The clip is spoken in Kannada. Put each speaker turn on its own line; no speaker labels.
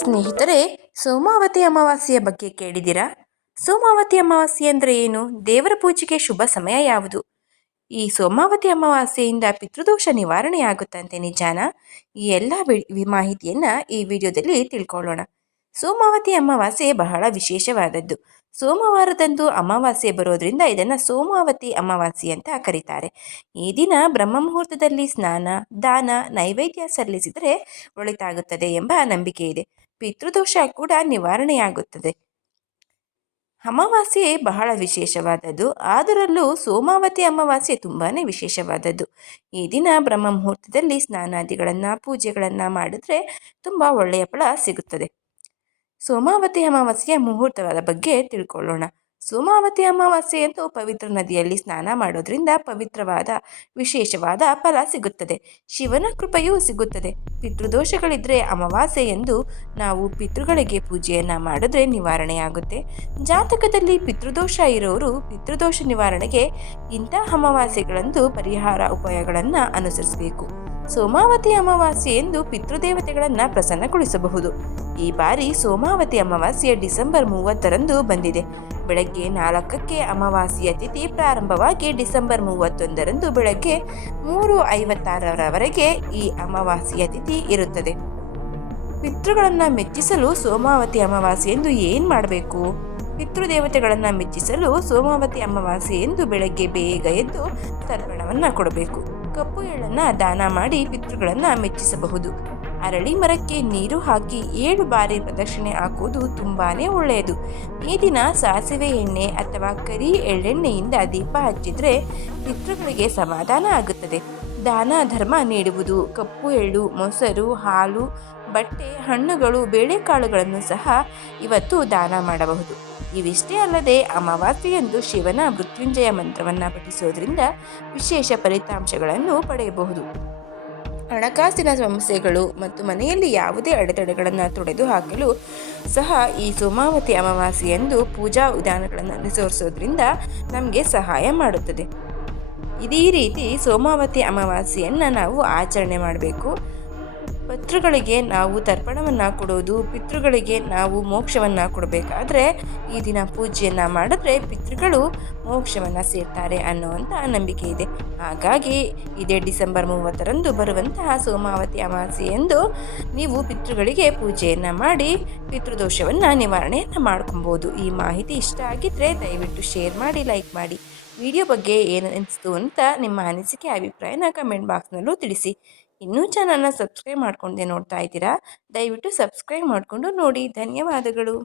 ಸ್ನೇಹಿತರೆ, ಸೋಮಾವತಿ ಅಮಾವಾಸ್ಯೆಯ ಬಗ್ಗೆ ಕೇಳಿದಿರಾ ಸೋಮಾವತಿ ಅಮಾವಾಸ್ಯೆ ಅಂದರೆ ಏನು? ದೇವರ ಪೂಜೆಗೆ ಶುಭ ಸಮಯ ಯಾವುದು? ಈ ಸೋಮಾವತಿ ಅಮಾವಾಸ್ಯೆಯಿಂದ ಪಿತೃದೋಷ ನಿವಾರಣೆಯಾಗುತ್ತಂತೆ ನಿಜಾನ? ಈ ಎಲ್ಲ ಮಾಹಿತಿಯನ್ನು ಈ ವಿಡಿಯೋದಲ್ಲಿ ತಿಳ್ಕೊಳ್ಳೋಣ. ಸೋಮಾವತಿ ಅಮಾವಾಸ್ಯೆ ಬಹಳ ವಿಶೇಷವಾದದ್ದು. ಸೋಮವಾರದಂದು ಅಮಾವಾಸ್ಯೆ ಬರೋದ್ರಿಂದ ಇದನ್ನು ಸೋಮಾವತಿ ಅಮಾವಾಸ್ಯೆ ಅಂತ ಕರೀತಾರೆ. ಈ ದಿನ ಬ್ರಹ್ಮ ಮುಹೂರ್ತದಲ್ಲಿ ಸ್ನಾನ, ದಾನ, ನೈವೇದ್ಯ ಸಲ್ಲಿಸಿದರೆ ಒಳಿತಾಗುತ್ತದೆ ಎಂಬ ನಂಬಿಕೆ ಇದೆ. ಪಿತೃದೋಷ ಕೂಡ ನಿವಾರಣೆಯಾಗುತ್ತದೆ. ಅಮಾವಾಸ್ಯೆ ಬಹಳ ವಿಶೇಷವಾದದ್ದು. ಆದರಲ್ಲೂ ಸೋಮಾವತಿ ಅಮಾವಾಸ್ಯೆ ತುಂಬಾ ವಿಶೇಷವಾದದ್ದು. ಈ ದಿನ ಬ್ರಹ್ಮ ಮುಹೂರ್ತದಲ್ಲಿ ಸ್ನಾನಾದಿಗಳನ್ನು, ಪೂಜೆಗಳನ್ನು ಮಾಡಿದ್ರೆ ತುಂಬ ಒಳ್ಳೆಯ ಫಲ ಸಿಗುತ್ತದೆ. ಸೋಮಾವತಿ ಅಮಾವಾಸ್ಯೆಯ ಮುಹೂರ್ತವಾದ ಬಗ್ಗೆ ತಿಳ್ಕೊಳ್ಳೋಣ. ಸೋಮಾವತಿ ಅಮಾವಾಸ್ಯೆಯಂದು ಪವಿತ್ರ ನದಿಯಲ್ಲಿ ಸ್ನಾನ ಮಾಡೋದ್ರಿಂದ ಪವಿತ್ರವಾದ, ವಿಶೇಷವಾದ ಫಲ ಸಿಗುತ್ತದೆ. ಶಿವನ ಕೃಪೆಯೂ ಸಿಗುತ್ತದೆ. ಪಿತೃದೋಷಗಳಿದ್ರೆ ಅಮಾವಾಸ್ಯೆಯಂದು ನಾವು ಪಿತೃಗಳಿಗೆ ಪೂಜೆಯನ್ನು ಮಾಡಿದ್ರೆ ನಿವಾರಣೆಯಾಗುತ್ತೆ. ಜಾತಕದಲ್ಲಿ ಪಿತೃದೋಷ ಇರೋರು ಪಿತೃದೋಷ ನಿವಾರಣೆಗೆ ಇಂಥ ಅಮಾವಾಸ್ಯೆಗಳಂದು ಪರಿಹಾರ ಉಪಾಯಗಳನ್ನು ಅನುಸರಿಸಬೇಕು. ಸೋಮಾವತಿ ಅಮಾವಾಸ್ಯೆ ಎಂದು ಪಿತೃದೇವತೆಗಳನ್ನು ಪ್ರಸನ್ನಗೊಳಿಸಬಹುದು. ಈ ಬಾರಿ ಸೋಮಾವತಿ ಅಮಾವಾಸ್ಯೆ ಡಿಸೆಂಬರ್ ಮೂವತ್ತರಂದು ಬಂದಿದೆ. ಬೆಳಗ್ಗೆ ನಾಲ್ಕಕ್ಕೆ ಅಮಾವಾಸ್ಯೆಯ ತಿಥಿ ಪ್ರಾರಂಭವಾಗಿ ಡಿಸೆಂಬರ್ ಮೂವತ್ತೊಂದರಂದು ಬೆಳಗ್ಗೆ ಮೂರು ಐವತ್ತಾರರವರೆಗೆ ಈ ಅಮಾವಾಸ್ಯೆಯ ತಿಥಿ ಇರುತ್ತದೆ. ಪಿತೃಗಳನ್ನು ಮೆಚ್ಚಿಸಲು ಸೋಮಾವತಿ ಅಮಾವಾಸ್ಯೆ ಎಂದು ಏನು ಮಾಡಬೇಕು? ಪಿತೃದೇವತೆಗಳನ್ನು ಮೆಚ್ಚಿಸಲು ಸೋಮಾವತಿ ಅಮಾವಾಸ್ಯೆ ಎಂದು ಬೆಳಗ್ಗೆ ಬೇಗ ಎದ್ದು ತರ್ಪಣವನ್ನು ಕೊಡಬೇಕು. ಕಪ್ಪು ಎಳ್ಳನ್ನು ದಾನ ಮಾಡಿ ಪಿತೃಗಳನ್ನು ಮೆಚ್ಚಿಸಬಹುದು. ಅರಳಿ ಮರಕ್ಕೆ ನೀರು ಹಾಕಿ ಏಳು ಬಾರಿ ಪ್ರದಕ್ಷಿಣೆ ಹಾಕುವುದು ತುಂಬಾ ಒಳ್ಳೆಯದು. ಈ ದಿನ ಸಾಸಿವೆ ಎಣ್ಣೆ ಅಥವಾ ಕರಿ ಎಳ್ಳೆಣ್ಣೆಯಿಂದ ದೀಪ ಹಚ್ಚಿದರೆ ಪಿತೃಗಳಿಗೆ ಸಮಾಧಾನ ಆಗುತ್ತದೆ. ದಾನ ಧರ್ಮ ನೀಡುವುದು ಕಪ್ಪು ಎಳ್ಳು, ಮೊಸರು, ಹಾಲು ಬಟ್ಟೆ, ಹಣ್ಣುಗಳು, ಬೇಳೆಕಾಳುಗಳನ್ನು ಸಹ ಇವತ್ತು ದಾನ ಮಾಡಬಹುದು. ಇವಿಷ್ಟೇ ಅಲ್ಲದೆ ಅಮಾವಾಸ್ಯೆಯಂದು ಶಿವನ ಮೃತ್ಯುಂಜಯ ಮಂತ್ರವನ್ನು ಪಠಿಸೋದ್ರಿಂದ ವಿಶೇಷ ಫಲಿತಾಂಶಗಳನ್ನು ಪಡೆಯಬಹುದು. ಹಣಕಾಸಿನ ಸಮಸ್ಯೆಗಳು ಮತ್ತು ಮನೆಯಲ್ಲಿ ಯಾವುದೇ ಅಡೆತಡೆಗಳನ್ನು ತೊಡೆದು ಹಾಕಲು ಸಹ ಈ ಸೋಮಾವತಿ ಅಮಾವಾಸ್ಯೆಯಂದು ಪೂಜಾ ವಿಧಾನಗಳನ್ನು ಅನುಸರಿಸೋದ್ರಿಂದ ನಮಗೆ ಸಹಾಯ ಮಾಡುತ್ತದೆ. ಇದೇ ರೀತಿ ಸೋಮಾವತಿ ಅಮಾವಾಸ್ಯೆಯನ್ನು ನಾವು ಆಚರಣೆ ಮಾಡಬೇಕು. ಪಿತೃಗಳಿಗೆ ನಾವು ತರ್ಪಣವನ್ನು ಕೊಡೋದು, ಪಿತೃಗಳಿಗೆ ನಾವು ಮೋಕ್ಷವನ್ನು ಕೊಡಬೇಕಾದ್ರೆ ಈ ದಿನ ಪೂಜೆಯನ್ನು ಮಾಡಿದ್ರೆ ಪಿತೃಗಳು ಮೋಕ್ಷವನ್ನು ಸೇರ್ತಾರೆ ಅನ್ನುವಂಥ ನಂಬಿಕೆ ಇದೆ. ಹಾಗಾಗಿ ಇದೇ ಡಿಸೆಂಬರ್ ಮೂವತ್ತರಂದು ಬರುವಂತಹ ಸೋಮಾವತಿ ಅಮಾವಾಸ್ಯೆಯಂದು ನೀವು ಪಿತೃಗಳಿಗೆ ಪೂಜೆಯನ್ನು ಮಾಡಿ ಪಿತೃದೋಷವನ್ನು ನಿವಾರಣೆಯನ್ನು ಮಾಡ್ಕೊಬೋದು. ಈ ಮಾಹಿತಿ ಇಷ್ಟ ಆಗಿದ್ದರೆ ದಯವಿಟ್ಟು ಶೇರ್ ಮಾಡಿ, ಲೈಕ್ ಮಾಡಿ. ವಿಡಿಯೋ ಬಗ್ಗೆ ಏನು ಅನಿಸ್ತು ಅಂತ ನಿಮ್ಮ ಅನಿಸಿಕೆ, ಅಭಿಪ್ರಾಯನ ಕಮೆಂಟ್ ಬಾಕ್ಸ್ನಲ್ಲೂ ತಿಳಿಸಿ. ಇನ್ನೂ ಚಾನಲ್ನ ಸಬ್ಸ್ಕ್ರೈಬ್ ಮಾಡ್ಕೊಂಡೆ ನೋಡ್ತಾ ಇದ್ದೀರಾ ದಯವಿಟ್ಟು ಸಬ್ಸ್ಕ್ರೈಬ್ ಮಾಡಿಕೊಂಡು ನೋಡಿ. ಧನ್ಯವಾದಗಳು.